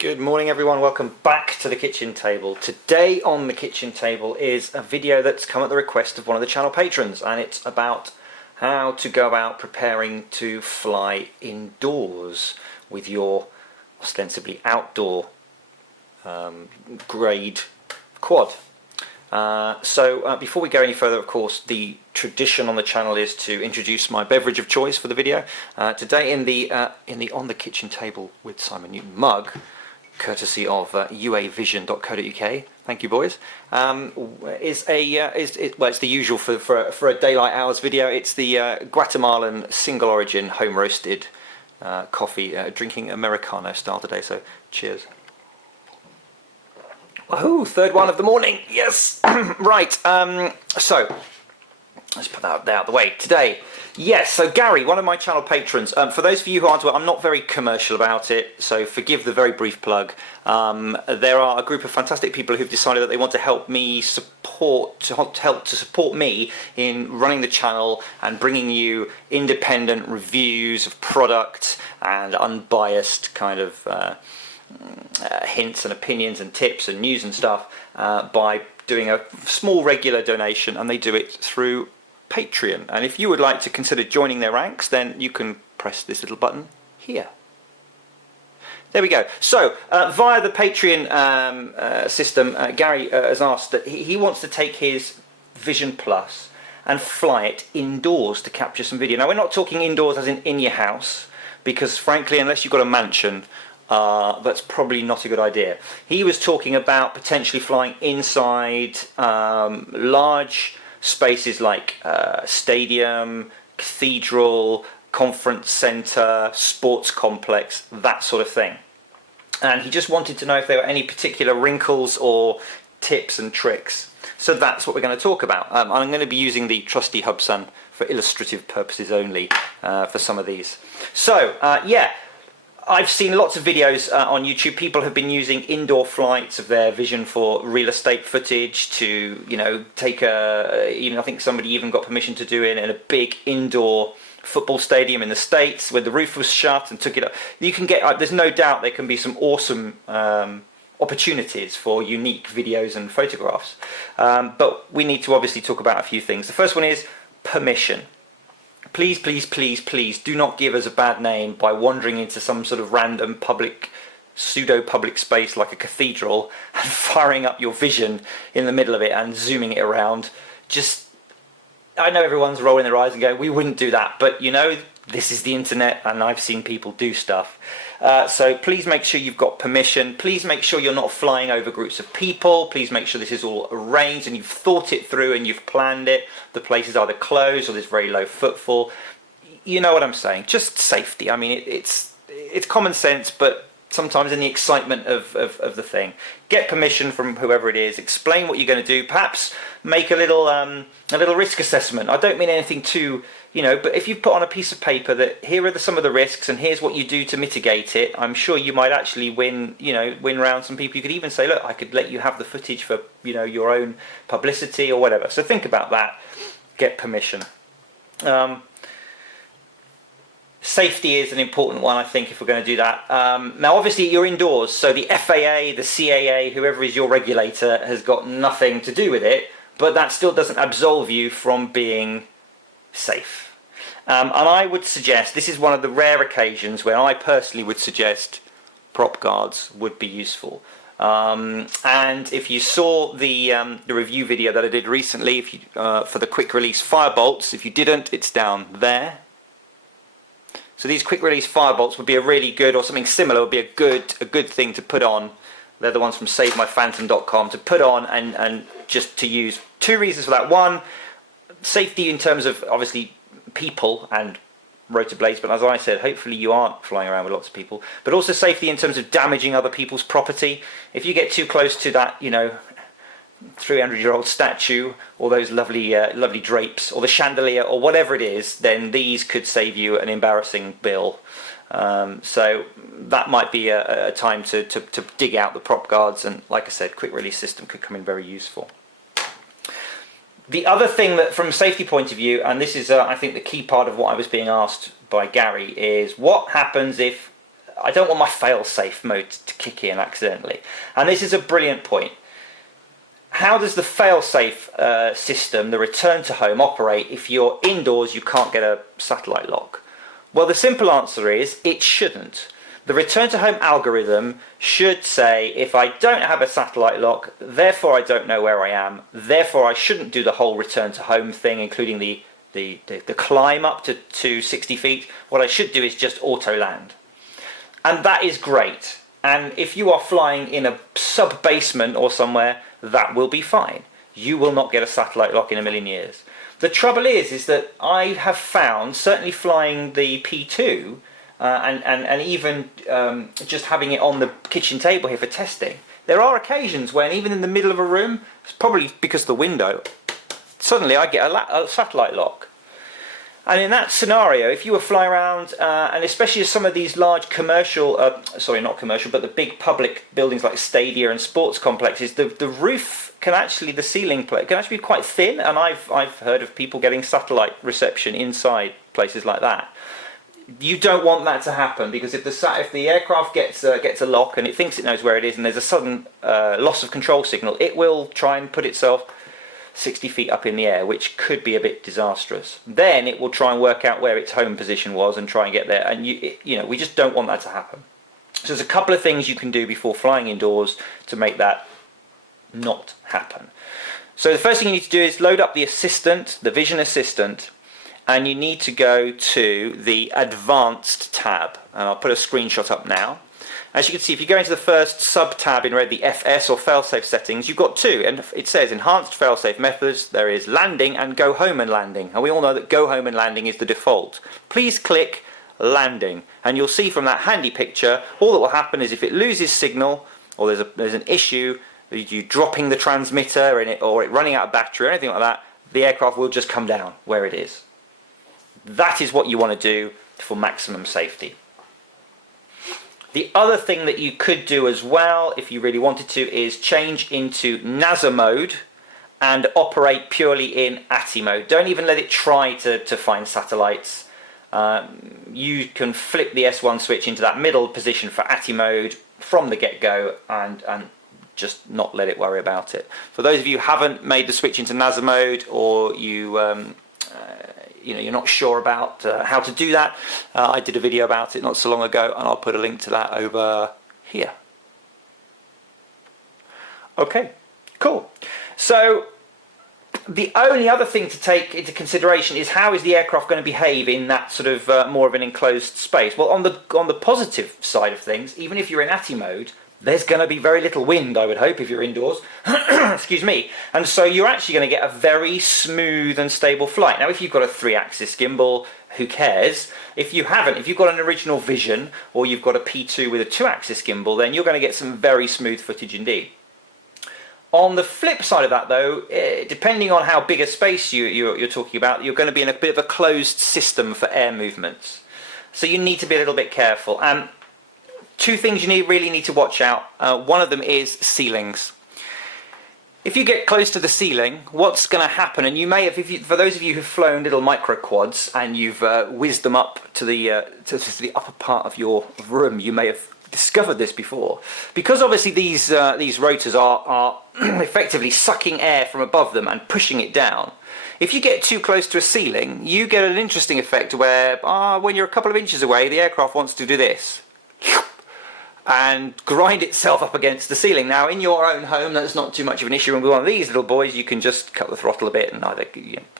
Good morning everyone, welcome back to the kitchen table. Today on the kitchen table is a video that's come at the request of one of the channel patrons, and it's about how to go about preparing to fly indoors with your ostensibly outdoor grade quad. Before we go any further, of course, the tradition on the channel is to introduce my beverage of choice for the video. Today in the On the Kitchen Table with Simon Newton mug, courtesy of uavision.co.uk. Thank you, boys. It's the usual for a daylight hours video. It's the Guatemalan single origin home roasted coffee, drinking Americano style today. So cheers. Woohoo! Third one of the morning. Yes. Right. So let's put that out the way today. Yes, so Gary, one of my channel patrons, for those of you who aren't aware, I'm not very commercial about it, so forgive the very brief plug. There are a group of fantastic people who've decided that they want to help me support me in running the channel and bringing you independent reviews of product and unbiased kind of hints and opinions and tips and news and stuff by doing a small regular donation, and they do it through Patreon. And if you would like to consider joining their ranks, then you can press this little button here. There we go. So via the Patreon system, Gary has asked that he wants to take his Vision Plus and fly it indoors to capture some video. Now, we're not talking indoors as in your house, because frankly, unless you've got a mansion, that's probably not a good idea. He was talking about potentially flying inside large spaces like stadium, cathedral, conference centre, sports complex, that sort of thing. And he just wanted to know if there were any particular wrinkles or tips and tricks. So that's what we're going to talk about. I'm going to be using the trusty Hubsun for illustrative purposes only for some of these. So yeah, I've seen lots of videos on YouTube. People have been using indoor flights of their Vision for real estate footage to, you know, take even I think somebody even got permission to do it in a big indoor football stadium in the States where the roof was shut and took it up. You can get, there's no doubt there can be some awesome opportunities for unique videos and photographs. But we need to obviously talk about a few things. The first one is permission. Please, please, please, please do not give us a bad name by wandering into some sort of random public, pseudo-public space like a cathedral and firing up your Vision in the middle of it and zooming it around. Just, I know everyone's rolling their eyes and going, we wouldn't do that, but you know, this is the internet and I've seen people do stuff. So please make sure you've got permission. Please make sure you're not flying over groups of people. Please make sure this is all arranged and you've thought it through and you've planned it. The place is either closed or there's very low footfall. You know what I'm saying? Just safety. I mean, it's common sense, but sometimes in the excitement of the thing. Get permission from whoever it is. Explain what you're going to do. Perhaps make a little risk assessment. I don't mean anything too, you know, but if you put on a piece of paper that here are some of the risks and here's what you do to mitigate it, I'm sure you might actually win round some people. You could even say, look, I could let you have the footage for, you know, your own publicity or whatever. So think about that. Get permission. Safety is an important one, I think, if we're going to do that. Now, obviously, you're indoors, so the FAA, the CAA, whoever is your regulator, has got nothing to do with it, but that still doesn't absolve you from being safe. And I would suggest, this is one of the rare occasions where I personally would suggest prop guards would be useful. And if you saw the review video that I did recently for the quick release fire bolts, if you didn't, it's down there. So these quick release fire bolts would be a really good, or something similar would be a good thing to put on. They're the ones from SaveMyPhantom.com to put on and just to use. Two reasons for that. One, safety in terms of obviously people and rotor blades, but as I said, hopefully you aren't flying around with lots of people. But also safety in terms of damaging other people's property. If you get too close to that, you know, 300-year-old statue or those lovely drapes or the chandelier or whatever it is, then these could save you an embarrassing bill. So that might be a time to dig out the prop guards, and like I said, quick release system could come in very useful. The other thing that from a safety point of view, and this is I think the key part of what I was being asked by Gary, is what happens if I don't want my fail-safe mode to kick in accidentally. And this is a brilliant point. How does the fail-safe system, the return to home, operate if you're indoors, you can't get a satellite lock? Well, the simple answer is it shouldn't. The return to home algorithm should say, if I don't have a satellite lock, therefore I don't know where I am, therefore I shouldn't do the whole return to home thing, including the climb up to 60 feet. What I should do is just auto land. And that is great. And if you are flying in a sub-basement or somewhere, that will be fine. You will not get a satellite lock in a million years. The trouble is that I have found, certainly flying the P2, and even just having it on the kitchen table here for testing, there are occasions when even in the middle of a room, it's probably because of the window, suddenly I get a satellite lock. And in that scenario, if you were flying around, and especially some of these large commercial, sorry, not commercial, but the big public buildings like stadia and sports complexes, the roof can actually, the ceiling plate can actually be quite thin, and I've heard of people getting satellite reception inside places like that. You don't want that to happen, because if the aircraft gets a lock and it thinks it knows where it is, and there's a sudden loss of control signal, it will try and put itself 60 feet up in the air, which could be a bit disastrous. Then it will try and work out where its home position was and try and get there, and we just don't want that to happen. So there's a couple of things you can do before flying indoors to make that not happen. So the first thing you need to do is load up the assistant, the vision assistant, and you need to go to the advanced tab, and I'll put a screenshot up now. As you can see, if you go into the first sub-tab in red, the FS or failsafe settings, you've got two, and it says enhanced failsafe methods. There is landing and go home and landing, and we all know that go home and landing is the default. Please click landing, and you'll see from that handy picture, all that will happen is if it loses signal, or there's an issue, you dropping the transmitter in it, or it running out of battery or anything like that, the aircraft will just come down where it is. That is what you want to do for maximum safety. The other thing that you could do as well, if you really wanted to, is change into NASA mode and operate purely in ATI mode. Don't even let it try to find satellites. You can flip the S1 switch into that middle position for ATI mode from the get-go and just not let it worry about it. For those of you who haven't made the switch into NASA mode, or you're not sure about how to do that, I did a video about it not so long ago, and I'll put a link to that over here. Okay, cool. So the only other thing to take into consideration is how is the aircraft going to behave in that sort of more of an enclosed space. Well, on the positive side of things, even if you're in ATI mode, there's going to be very little wind, I would hope, if you're indoors. Excuse me. And so you're actually going to get a very smooth and stable flight. Now, if you've got a 3-axis gimbal, who cares? If you haven't, if you've got an original Vision, or you've got a P2 with a 2-axis gimbal, then you're going to get some very smooth footage indeed. On the flip side of that, though, depending on how big a space you're talking about, you're going to be in a bit of a closed system for air movements. So you need to be a little bit careful. Two things you really need to watch out. One of them is ceilings. If you get close to the ceiling, what's going to happen, and you may have, for those of you who've flown little micro quads and you've whizzed them up to the upper part of your room, you may have discovered this before. Because obviously these rotors are effectively sucking air from above them and pushing it down. If you get too close to a ceiling, you get an interesting effect where when you're a couple of inches away, the aircraft wants to do this and grind itself up against the ceiling. Now, in your own home, that's not too much of an issue, and with one of these little boys, you can just cut the throttle a bit and either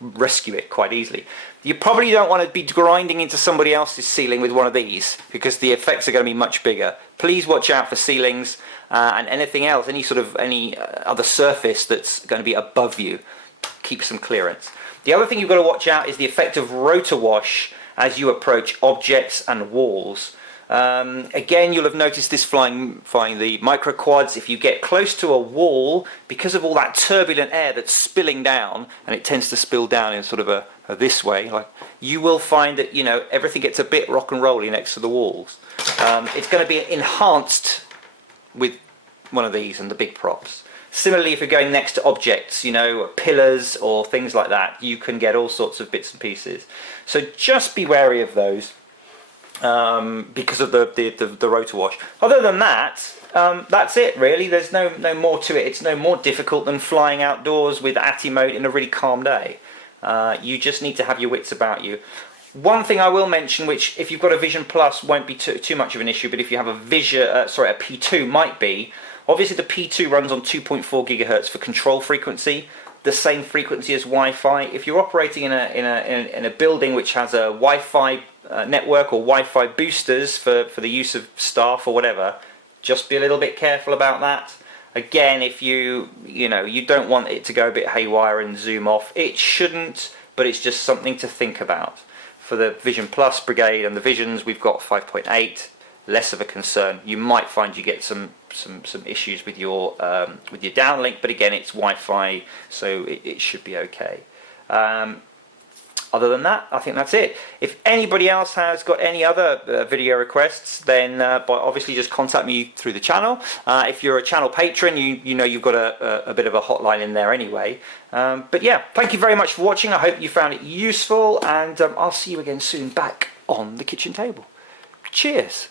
rescue it quite easily. You probably don't want to be grinding into somebody else's ceiling with one of these, because the effects are going to be much bigger. Please watch out for ceilings and anything else, any other surface that's going to be above you. Keep some clearance. The other thing you've got to watch out is the effect of rotor wash as you approach objects and walls. Again, you'll have noticed this flying the micro quads. If you get close to a wall, because of all that turbulent air that's spilling down, and it tends to spill down in sort of a this way, you will find that everything gets a bit rock and rolly next to the walls. It's going to be enhanced with one of these and the big props. Similarly, if you're going next to objects, pillars or things like that, you can get all sorts of bits and pieces. So just be wary of those. because of the rotor wash. Other than that, that's it really. There's no more to it. It's no more difficult than flying outdoors with ATTI mode in a really calm day. You just need to have your wits about you. One thing I will mention, which if you've got a Vision Plus won't be too much of an issue, but if you have a a P2 might be. Obviously the P2 runs on 2.4 gigahertz for control frequency, the same frequency as Wi-Fi. If you're operating in a building which has a Wi-Fi network or Wi-Fi boosters for the use of staff or whatever, just be a little bit careful about that. Again, if you don't want it to go a bit haywire and zoom off, it shouldn't, but it's just something to think about. For the Vision Plus brigade and the Visions, we've got 5.8, less of a concern. You might find you get some issues with your downlink, but again, it's Wi-Fi, so it should be okay. Other than that, I think that's it. If anybody else has got any other video requests, then obviously just contact me through the channel. If you're a channel patron, you know you've got a bit of a hotline in there anyway. But yeah, thank you very much for watching. I hope you found it useful, and I'll see you again soon back on the kitchen table. Cheers.